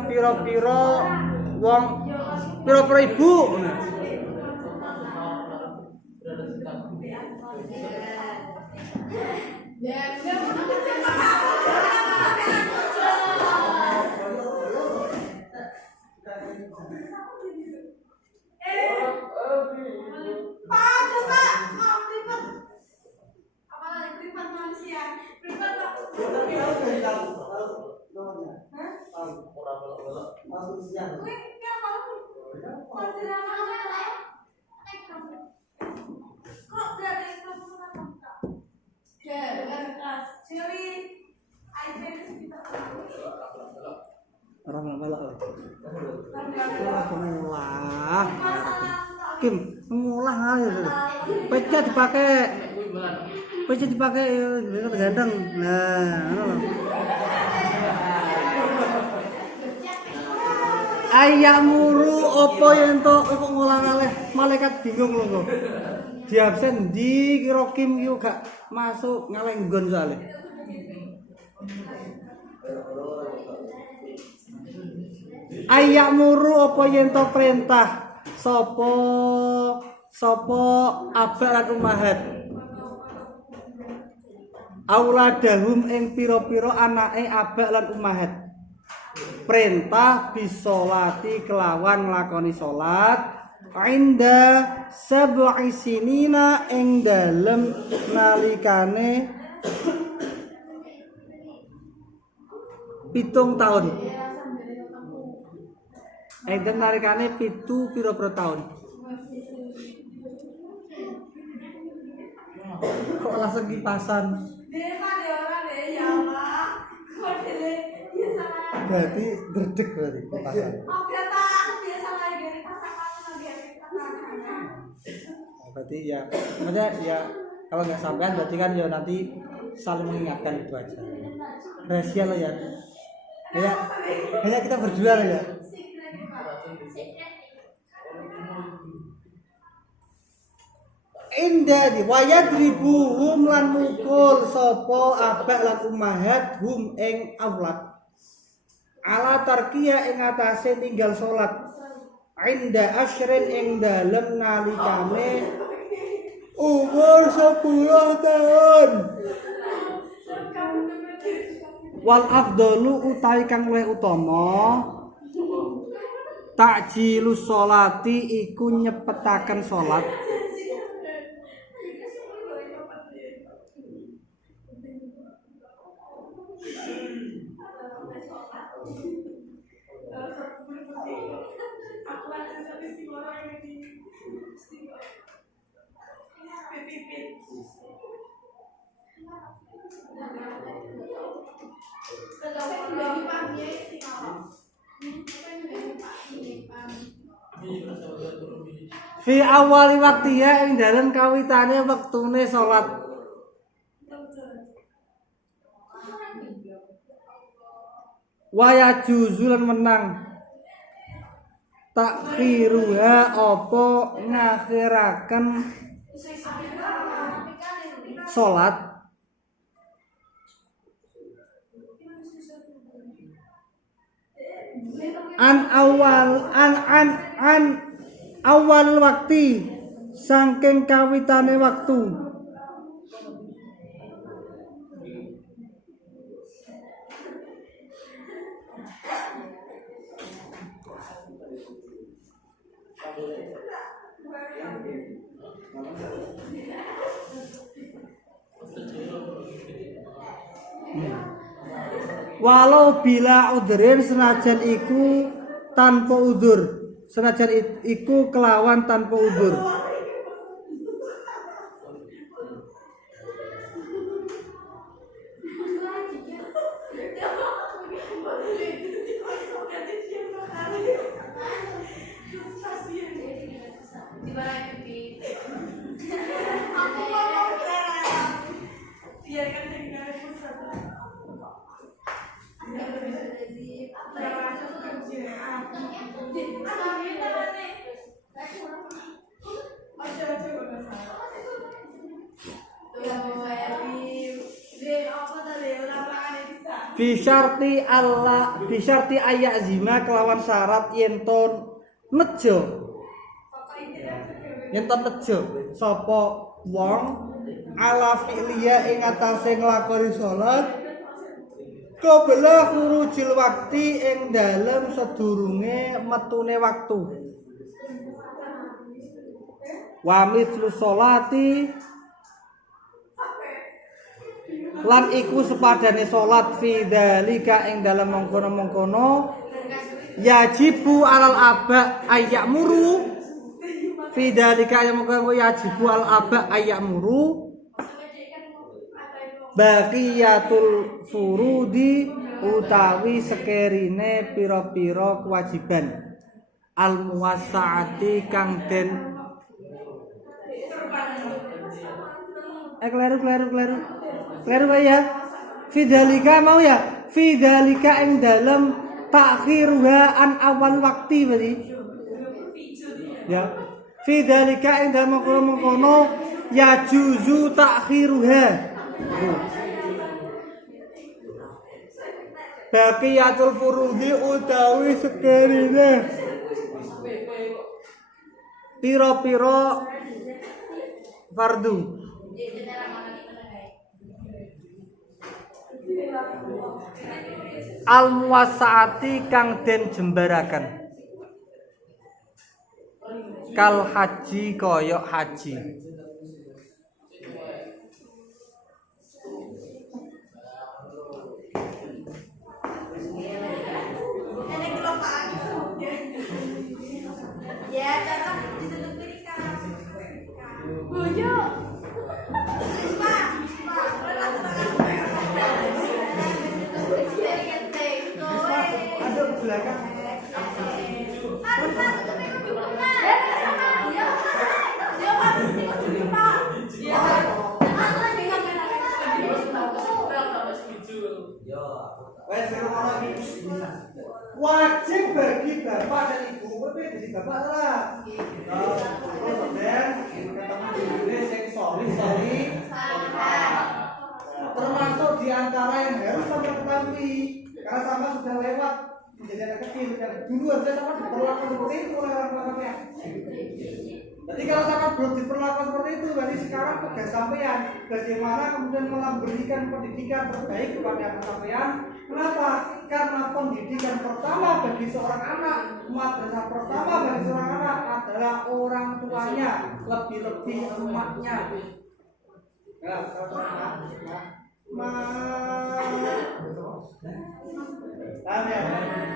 pira-pira wong pira-pira ibu. Orang malah mengolah. Kim, mengolah aja. Pecah dipakai tergandeng. Nah, ayamuru opo yen to kok ngolah kalih malaikat bingung lho kok. Di absen di kira Kim yo gak masuk ngalenggon soalnya. Ayamuru opo yen to perintah sapa abak lan ummahat. Auladahum ing pira-pira anake abak lan ummahat. Perintah bisolati kelawan nglakoni salat inda sab'i sinina ing dalem nalikane 7 tahun. Ing dalem nalikane 7 pira-pira tahun. Kok langsung kipasan? Berarti berdek berarti kipasan. Berarti ya, maksudnya ya kalau nggak sampean berarti kan ya nanti saling mengingatkan itu aja. Rahasia lo ya. Hanya kita berdua lah ya. Indah di wayadribuhum lan mukul sapa abak lan ummahat hum ing aulad ala tarkiya ing atase tinggal salat inda asyrin ing dalem nalikane umur 10 tahun. Wal afdalu utawi kang luwih utama takjilus sholati iku nyepetaken salat. Fi awali waktiya ing dalem kawitane wektune salat. Waya juzulan menang takhiruha apa ngakhiraken salat an awal waktu saking kawitane waktu. Walau bila udhrin senajan iku tanpa udzur, senajan iku kelawan tanpa udzur. bisyarti ayak zima kelawan syarat yenton nejo sapa wong ala fi'liya ing atase nglakoni salat qabla khurujil waqti ing dalem sedurunge metune waktu wa mithlu sholati lan iku sepadane salat fi dzalika ing dalem mongkono-mongkono yajibu alal aba ayyamuru fi dzalika yang mongkono yajibu al aba ayyamuru baqiyatul furudi utawi sekerine pira-pira kewajiban al muwassa'ati kang den kleru ya fidzalika mau ya fidzalika ing dalem takhiruha an awal waktu berarti ya fidzalika ing dalem mengkono ya juzu takhiruha baqiyatul furudi utawi sekerine pira-pira fardu al muwasaati kang den jembaraken kal haji koyok haji wajib bagi bapak dan ibu jadi bapak lah dan ketemu ini sorry termasuk diantara yang harus sama ketahui karena sama sudah lewat menjadi anak kecil dan dulu harusnya sama diperlakukan seperti itu oleh orang tuanya. Jadi kalau sangat belum diperlakukan seperti itu, berarti sekarang tugas sampean bagaimana kemudian memberikan pendidikan terbaik kepada anak sampean. Kenapa? Karena pendidikan pertama bagi seorang anak, madrasah pertama bagi seorang anak adalah orang tuanya, lebih-lebih emaknya. Ya,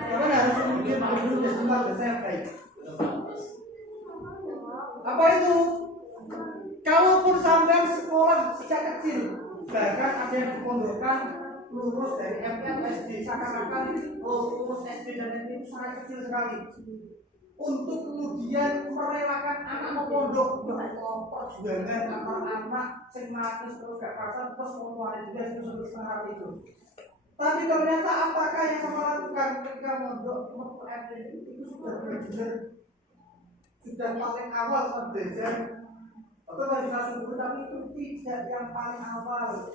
Kalian harus kemudian berdua sebentar saya baik. Apa itu? Kalaupun sampai sekolah sejak kecil, bahkan ada yang dipondokkan lulus dari MTN SD, seakan-akan lulus SD dan SMP itu sangat kecil sekali. Untuk kemudian merelakan anak memondok untuk perjuangan anak-anak sing mati terus gak pasang terus menguasai juga itu sebesar itu. Tapi ternyata apakah yang sama lakukan ketika mondok itu sudah benar-benar sudah paling awal saat belajar atau belajar sungguh, tapi itu tidak yang paling awal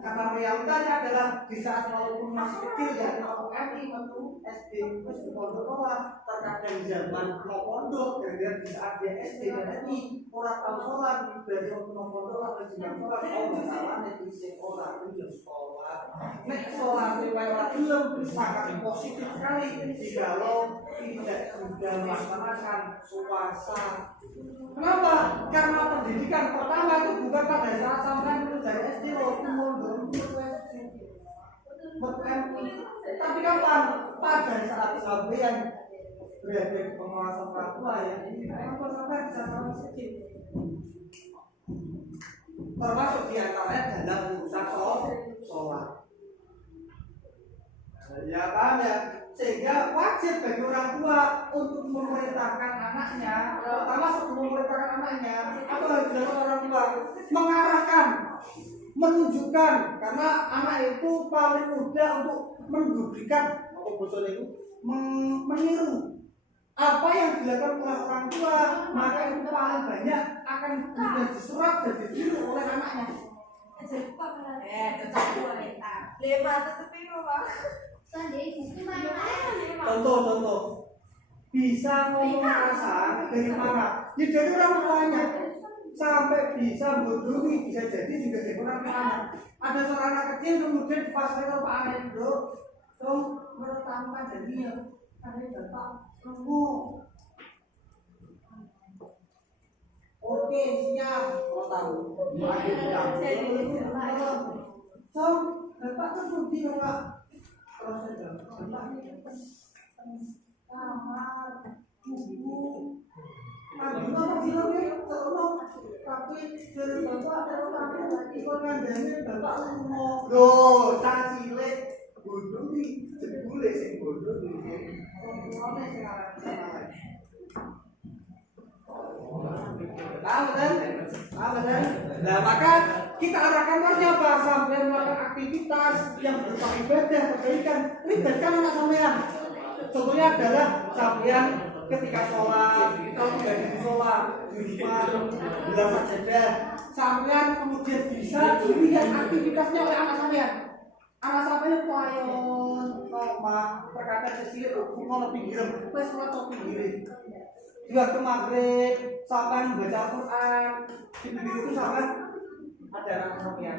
karena realitanya adalah di saat walaupun masih kecil ya kalau MI waktu SD terus di pondok lah terkadang zaman mau pondok gara-gara di saat dia SD dan MI orang tahu sholat belajar untuk mau pondok lah dan juga sholat masalah netizen orang itu sholat sholat riwayat belum sangat positif sekali jikalau tidak sudah melaksanakan puasa. Kenapa? Karena pendidikan pertama itu bukan pada saat sampai lulus dari SD tapi kapan? Pada saat sampean berada di pengawasan orang tua ya ini orang tua sampai bisa sama sedikit termasuk diantaranya dalam urusan sholat ya paham ya sehingga wajib bagi orang tua untuk memerintahkan anaknya pertama sebelum memerintahkan anaknya apa yang dilakukan orang tua mengarahkan menunjukkan karena anak itu paling mudah untuk mendudukan meniru apa yang dilakukan oleh orang tua maka itu paling banyak akan mudah diserap dan ditiru oleh anaknya. Lima tetapi Pak. Contoh, bisa ngomong kasar dari mana? Ya dari orang tuanya. Sampai bisa bodohi, bisa jadi juga dari orang tuanya. Ada seorang anak kecil kemudian di pasar itu Pak Anet bro, dong menetapkan jadinya. Ada bapak ngomong. Oke siap, mau tahu. So, bapak kan pergi Pak. Proses kamar, ibu, ambil apa sih tolong. Tapi dari bapak ikut ngandani bapak ngomong. Loh, cilik bodoh nih, jebule sing bodoh nih. Ngomongnya sekarang. Tahu kan? Nah maka kita arahkan siapa sampai melakukan aktivitas yang berupa ibadah kebaikan, libatkan anak sampean. Contohnya adalah sampean ketika sholat, kalau tidak di sholat, di rumah, belajar sajadah, sampean kemudian bisa dilihat aktivitasnya oleh anak sampean. Anak sampean payon, rumah, perkataan sesuatu, mau lebih giring, wes sholat lebih giring. Di waktu maghrib, sampai membaca Al-Quran, di pinggir itu sampai ada anak sampean.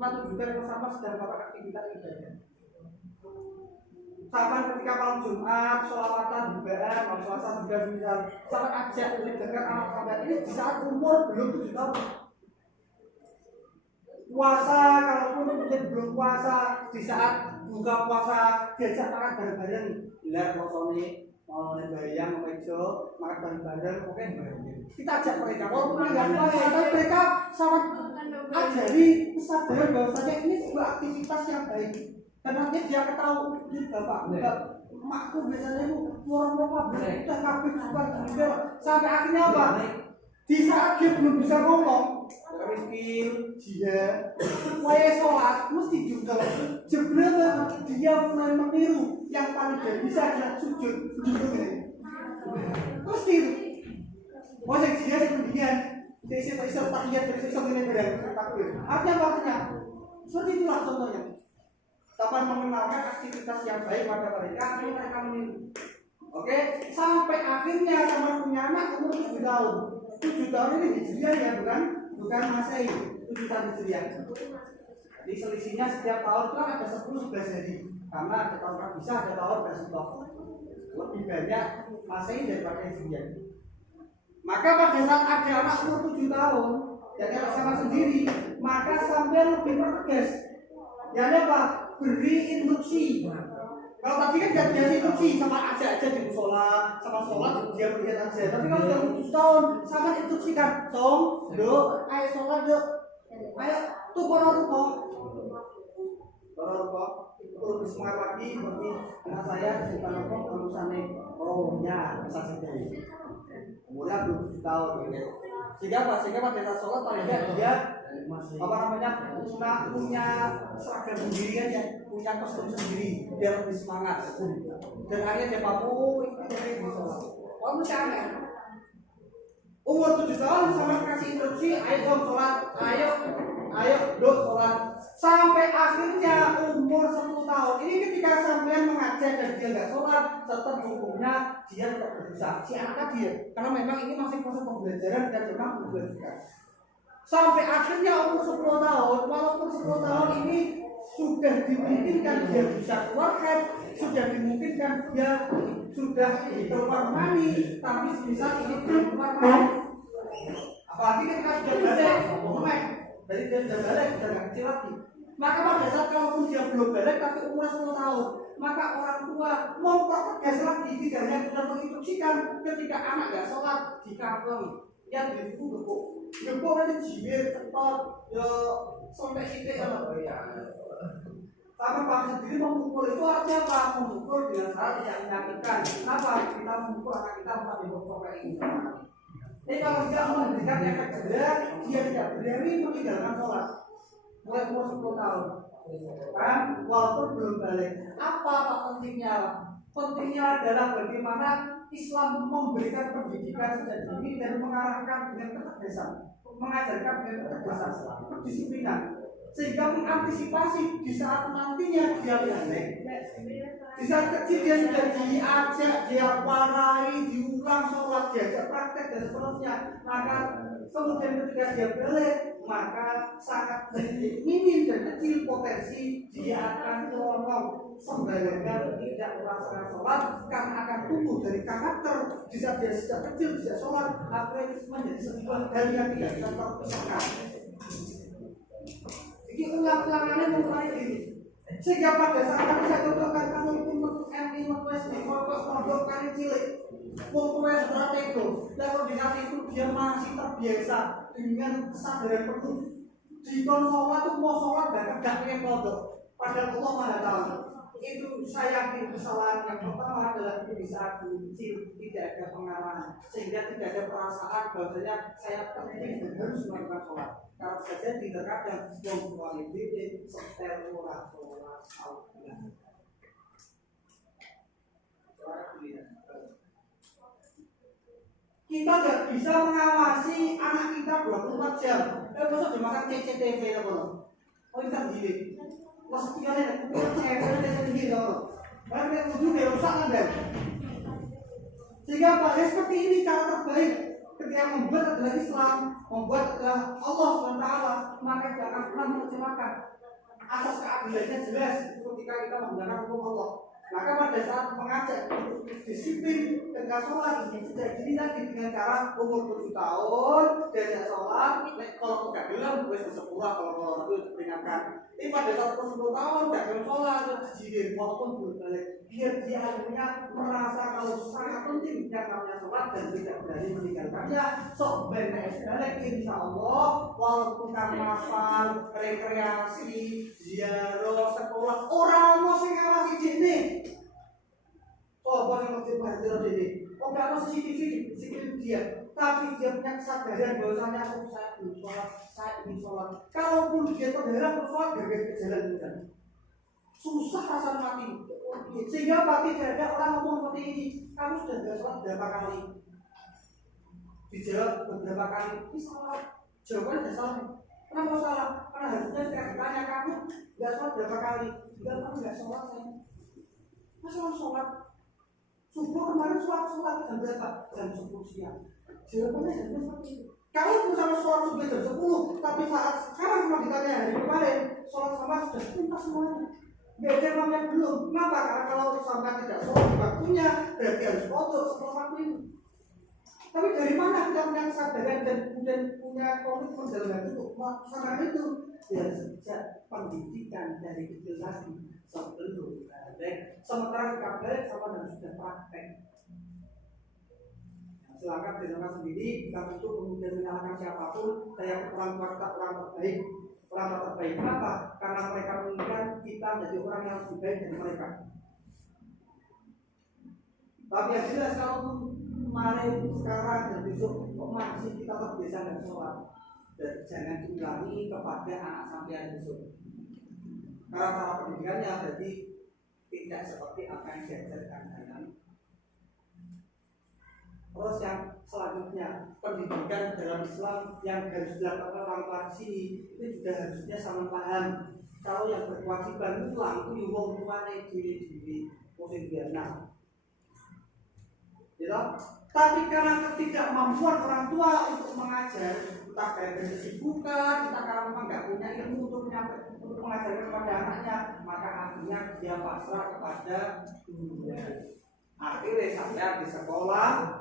Suatu juga yang sama sedang melakukan aktivitas ibadah. Sampai ketika malam Jumat, sholawatan, dibaan, malam Selasa juga misal, sampai ajak melibatkan anak sampean ini di saat umur belum 7 tahun. Puasa, kalaupun kemudian belum puasa, di saat buka puasa, diajak makan bareng-bareng, bilang kosongnya. Mau bayang, mau mejo, makan bareng-bareng, oke kita ajak mereka. Walaupun nggak puasa, tapi mereka sangat ajari kesadaran bahwasanya ini sebuah aktivitas yang baik. Dan nanti dia ketahui, ini bapak, makku biasanya itu orang kita kabin suka juga. Sampai akhirnya apa? Di saat dia belum bisa ngomong, mikir, dia, mulai sholat, mesti juga. Sebenarnya dia mulai meniru. Yang paling dia bisa adalah sujud mesti itu. Oh yang dia kemudian saya tahiyat dari sesuatu ini takbir. Artinya apa? Seperti itulah contohnya. Dapat mengenalkan aktivitas yang baik pada mereka meniru. Oke, sampai akhirnya sama punya anak umur 7 tahun. 7 tahun ini hijriah ya, bukan Masehi. 7 tahun hijriah. Jadi selisihnya setiap tahun kan ada 10-11 hari. Karena ada tahun bisa, ada tahun bersebut lebih banyak Masehi daripada Hijriah. Maka pada saat ada anak umur 7 tahun dan anak sama sendiri, maka sampai lebih pertegas. Ya apa? Beri instruksi. Kalau tadi kan tidak dikasih instruksi, sama aja di musola, sama sholat dia melihat aja. Tapi kalau sudah 7 tahun, sama instruksikan, song, do, ayo sholat do, ayo tuh kono. Perlu semangat lagi seperti anak saya bukan apa lulusannya rohnya saja dari umurnya 7 tahun sehingga pada saat sholat paling tidak dia punya seragam sendiri aja, punya kostum sendiri biar lebih semangat dan akhirnya dia mampu ini sholat. Kamu aneh umur 7 tahun sama kasih instruksi ayo dong sholat, ayo dong sholat sampai akhirnya umur 10 tahun ini ketika sampean mengajar dan dia nggak sholat tetap hukumnya dia tidak berdosa si anak dia karena memang ini masih proses pembelajaran dan memang dibutuhkan sampai akhirnya umur 10 tahun walaupun 10 tahun ini sudah dimungkinkan dia bisa keluar head sudah dimungkinkan dia sudah keluar mani tapi misal ini belum keluar mani apalagi ketika sudah balik dari dia sudah balik sudah nggak kecil lagi. Maka pada saat kalaupun dia belum balik tapi umur 10 tahun, maka orang tua mempertegas lagi tidak hanya sudah menginstruksikan ketika anak nggak sholat di kampung, yang dibukuk nanti jiwir, cetot, ya sampai sidik ya. Tapi Pak sendiri memukul itu artinya apa? Memukul dengan cara tidak menyakitkan. Kenapa? Kita memukul anak kita untuk dibukul kayak ini. Jadi kalau tidak memberikan efek jerah, dia tidak berani meninggalkan sholat. Mulai umur 10 tahun kan walaupun belum balik apa pentingnya? Pentingnya adalah bagaimana Islam memberikan pendidikan sejak dini dan mengarahkan dengan ketegasan mengajarkan dengan ketegasan kedisiplinan sehingga mengantisipasi di saat nantinya dia balik, di saat kecil dia sudah diajak, dia warai, diulang sholat, diajak praktek dan seterusnya. Maka kemudian ketika dia balik, maka sangat minim dan kecil potensi dia akan nyolong sembarangan tidak melaksanakan sholat, karena akan tumbuh dari karakter di saat dia sejak kecil tidak sholat, akhirnya menjadi sebuah hal yang tidak bisa terpisahkan. Ini ulang-ulangannya mulai ini, sehingga pada saat kami saya contohkan kamu itu MI di pondok kali cilik, pokoknya strategi, level di saat itu dia masih terbiasa dengan kesadaran penuh. Di sholat itu mau sholat dan tidak pengen pondok, padahal Allah Maha Tahu. Itu saya yakin kesalahan yang pertama adalah di saat kecil tidak ada pengalaman, sehingga tidak ada perasaan bahwasanya saya penting dan harus melakukan sholat. Kalau saja terkadang membuat diri setel sholat. Kita nggak bisa mengawasi anak kita 24 jam. Besok dimakan CCTV ya bro. Oh ini sendiri. Mesti kalian sendiri loh. Karena ujung dia rusak kan. Sehingga pada seperti ini cara terbaik ketika membuat adalah Islam, membuat adalah Allah SWT, maka tidak akan pernah mengecewakan. Asas keadilannya jelas ketika kita menggunakan hukum Allah. Maka pada saat mengajak disiplin ketika sholat sejak dini tadi dengan cara umur 7 tahun diajak sholat, kalau tidak bilang bisa sepuluh kalau itu diperingatkan. Ini pada saat 10 tahun tidak bilang sholat terus dijilid walaupun belum balik, biar dia akhirnya merasa kalau sangat penting yang namanya sholat dan tidak berani meninggalkannya. Sok beres balik insya Allah walaupun karena hafal, rekreasi, ziarah, sekolah orang mau sing ngawasi dene. Coba yang masih belajar ini, oh nggak ada CCTV di sekitar dia, tapi dia punya kesadaran bahwasanya saya belum sholat, saya ingin sholat. Kalaupun dia terdalam bersolat gara-gara jalan bukan, susah rasa mati. Sehingga pasti ada orang ngomong seperti ini, kamu sudah nggak sholat berapa kali? Dijawab beberapa kali, ini salah. Jawabannya sudah salah. Kenapa salah? Karena harusnya saya ditanya kamu nggak sholat berapa kali? Enggak, kamu nggak sholat saya. Masa sholat? Subuh kemarin sholat jam berapa? Jam 10 siang. Jawabannya jam berapa itu? Kalau misalnya sholat subuh jam 10, tapi saat sekarang cuma ditanya hari kemarin, sholat sama sudah tuntas semuanya. Beda namanya belum. Kenapa? Karena kalau sampai tidak sholat di waktunya, berarti harus foto setelah waktu itu. Tapi dari mana kita punya kesadaran dan kemudian punya komitmen dalam hal itu? Melaksanakan itu ya sejak pendidikan dari kecil tadi sebelum balik. Sementara kita balik sama dan sudah praktek. Silakan dilakukan sendiri. Kita itu kemudian menyalahkan siapapun. Saya orang tua kita orang terbaik. Orang terbaik kenapa? Karena mereka menginginkan kita menjadi orang yang lebih baik dari mereka. Tapi yang jelas kalau kemarin, sekarang dan besok kok masih kita terbiasa dan sholat, dan jangan diulangi kepada anak sampean besok. Karena cara pendidikannya berarti tidak seperti apa yang diajarkan dalam. Terus yang selanjutnya pendidikan dalam Islam yang harus dilakukan orang tua di sini itu juga harusnya sama paham. Kalau yang berkewajiban pulang itu wong tuane diri posisi dia. Ya, tapi karena ketidakmampuan orang tua untuk mengajar, entah dari kesibukan, entah karena memang nggak punya ilmu untuk mengajarkan kepada anaknya, maka akhirnya dia pasrah kepada gurunya. Akhirnya sampai di sekolah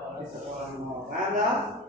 nol ada